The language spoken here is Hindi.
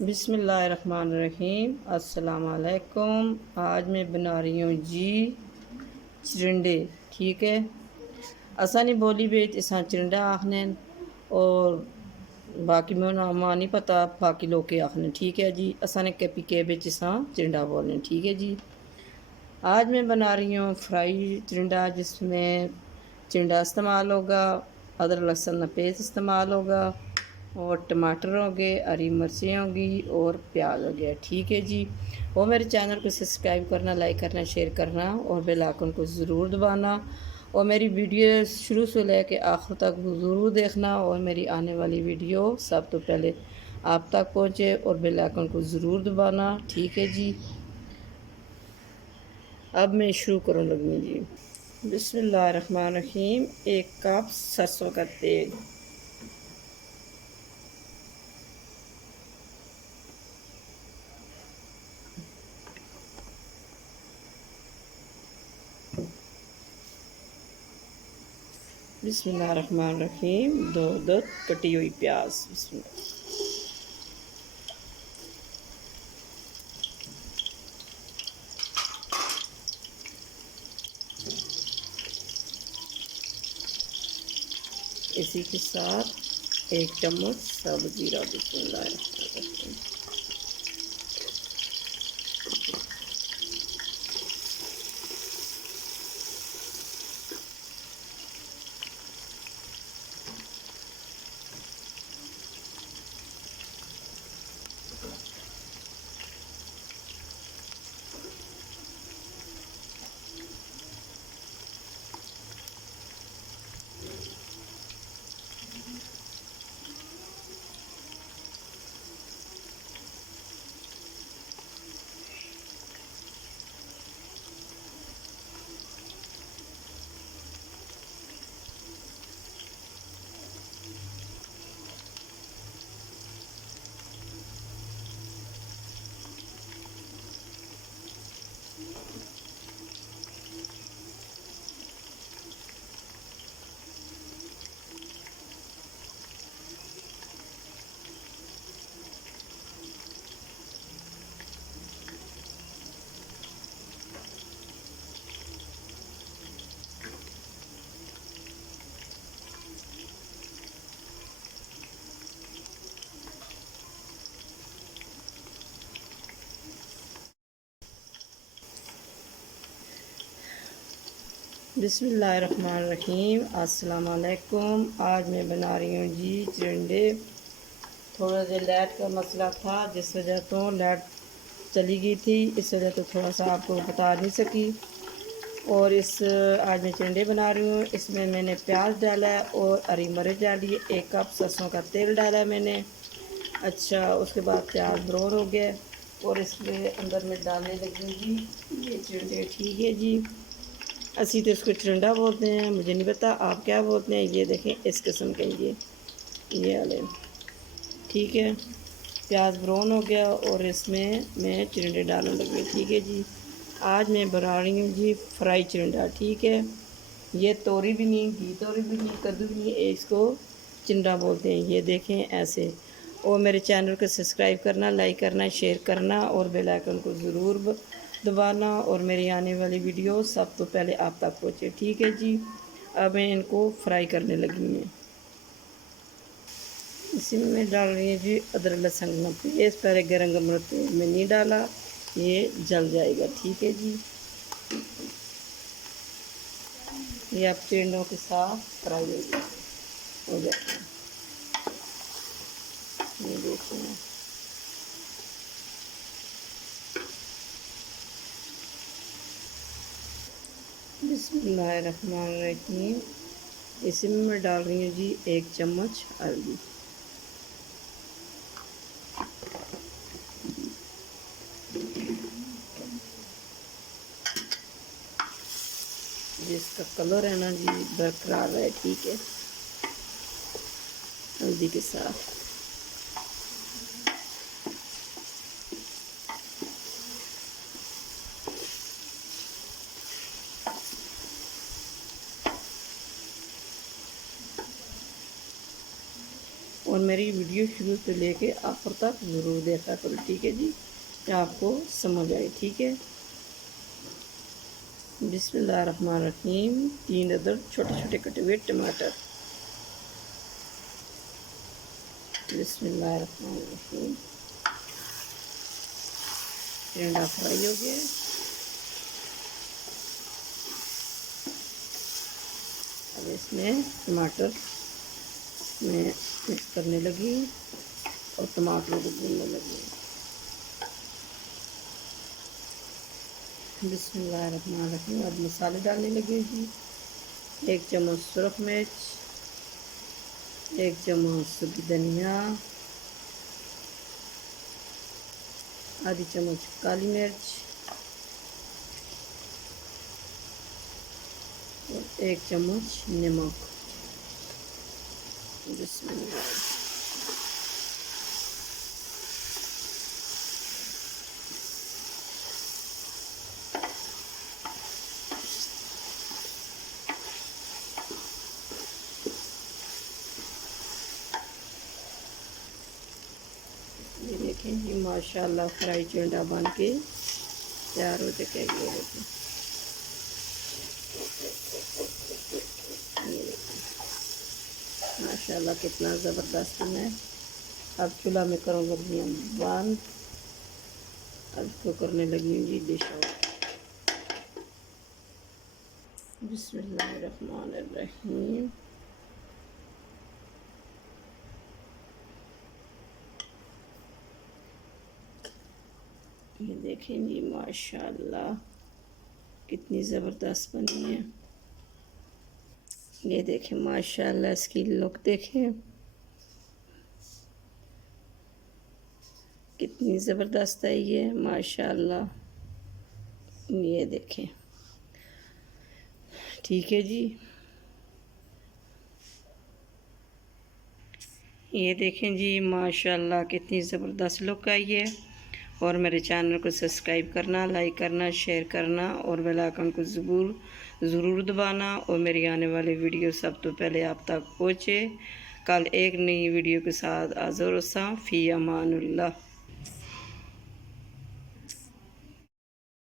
बिस्मिल्लाहिर्रहमानिर्रहीम। अस्सलाम वालेकुम। आज मैं बना रही हूँ जी चिरंडे। ठीक है, असा नहीं बोली बेच इसा चिरंडा आखने और बाकी मैं नामा नहीं पता बाकी लोग के आखने। ठीक है जी, असा ने कैपी के बेच इसा चिरंडा बोलने। ठीक है जी, आज मैं बना रही हूँ फ्राई चिरंडा, जिसमें चिरंडा इस्तेमाल होगा, अदरक लहसुन का पेस्ट इस्तेमाल होगा और टमाटर हो गए, हरी मिर्चें होंगी और प्याज हो गया। ठीक है जी, और मेरे चैनल को सब्सक्राइब करना, लाइक करना, शेयर करना और बेल आइकन को ज़रूर दबाना और मेरी वीडियो शुरू से लेकर आखिर तक ज़रूर देखना और मेरी आने वाली वीडियो सब तो पहले आप तक पहुँचे और बेल आइकन को ज़रूर दबाना। ठीक है जी, अब मैं शुरू करने लगी हूँ जी। बिस्मिल्लाहिर्रहमानिर्रहीम। 1 कप सरसों का तेल, बिस्मिल्लाहिर्रहमानिर्रहीम। 2 कटी हुई प्याज, बिस्मिल्लाह। इसी के साथ 1 चम्मच साबुत जीरा, बिस्मिल्लाहिर्रहमानिर्रहीम। बिस्मिल्लाहिर्रहमानिर्रहीम। अस्सलाम वालेकुम। आज मैं बना रही हूँ जी चिरंडे। थोड़ा सा लाइट का मसला था, जिस वजह तो लाइट चली गई थी, इस वजह तो थोड़ा सा आपको बता नहीं सकी। और इस आज मैं चिरंडे बना रही हूँ। इसमें मैंने प्याज डाला है और हरी मिर्च डाली है। 1 कप सरसों का तेल डाला है मैंने। अच्छा, उसके बाद प्याज ब्राउन हो गया और इसके अंदर मैं डालने लगी जी ये चिरंडे। ठीक है जी, असी तो इसको चिरंडा बोलते हैं, मुझे नहीं पता आप क्या बोलते हैं। ये देखें, इस किस्म के ये वाले। ठीक है, प्याज ब्राउन हो गया और इसमें मैं चिरंडे डालने लगी। ठीक है जी, आज मैं बना रही हूँ जी फ्राई चिरंडा। ठीक है, ये तोरी भी नहीं, घी तोरी भी नहीं, कद्दू भी नहीं, इसको चिरंडा बोलते हैं। ये देखें ऐसे। और मेरे चैनल को सब्सक्राइब करना, लाइक करना, शेयर करना और बेल आइकन को ज़रूर दबाना और मेरी आने वाली वीडियो सब तो पहले आप तक पहुँचे। ठीक है जी, अब मैं इनको फ्राई करने लगी हूँ। इसी में मैं डाल रही हूँ जी अदरक लहसुन का पेस्ट। पहले गरम तेल में नहीं डाला, ये जल जाएगा। ठीक है जी, ये आप चिरंडों के साथ फ्राई हो जाए। ये देखिए, बिस्मिल्लाहिर्रहमानिर्रहीम। इसमें मैं डाल रही हूँ जी 1 चम्मच हल्दी, जिसका कलर है ना जी बरकरार है। ठीक है, हल्दी के साथ और मेरी वीडियो शुरू से लेके आखिर तक ज़रूर देखा करो, ठीक है जी, आपको समझ आए, ठीक है। बिस्मिल्लाहिर्रहमानिर्रहीम। 3 अदद छोटे छोटे कटे हुए टमाटर। बिस्मिल्लाहिर्रहमानिर्रहीम। टिंडा फ्राई हो गया। अब इसमें टमाटर में मिक्स करने लगी और टमाटर को भूनने लगी। बिस्मिल्लाहिर्रहमानिर्रहीम। अब मसाले डालने लगे जी। 1 चम्मच सुरख मिर्च, 1 चम्मच सूखी धनिया, आधी चम्मच काली मिर्च और 1 चम्मच नमक। बिस्मिल्लाह। ये देखें जी, माशाल्लाह फ्राई टिंडा बन के तैयार हो चुके हैं। ये देखें, ये देखें माशाल्लाह कितना ज़बरदस्त है। अब चूल्हा में करूँगा बंद। अब इसको करने लगी हूँ जी डिश आउट। बिस्मिल्लाहिर्रहमानिर्रहीम। ये देखें जी, माशाल्लाह कितनी ज़बरदस्त बनी है। ये देखें माशाल्लाह, इसकी लुक देखें कितनी ज़बरदस्त है ये, माशाल्लाह। ये देखें, ठीक है जी। ये देखें जी, माशाल्लाह कितनी ज़बरदस्त लुक आई है। और मेरे चैनल को सब्सक्राइब करना, लाइक करना, शेयर करना और बेल आइकन को ज़रूर दबाना और मेरी आने वाली वीडियो सब तो पहले आप तक पहुँचे। कल एक नई वीडियो के साथ हाज़िर होसा। फ़ी अमानुल्लाह।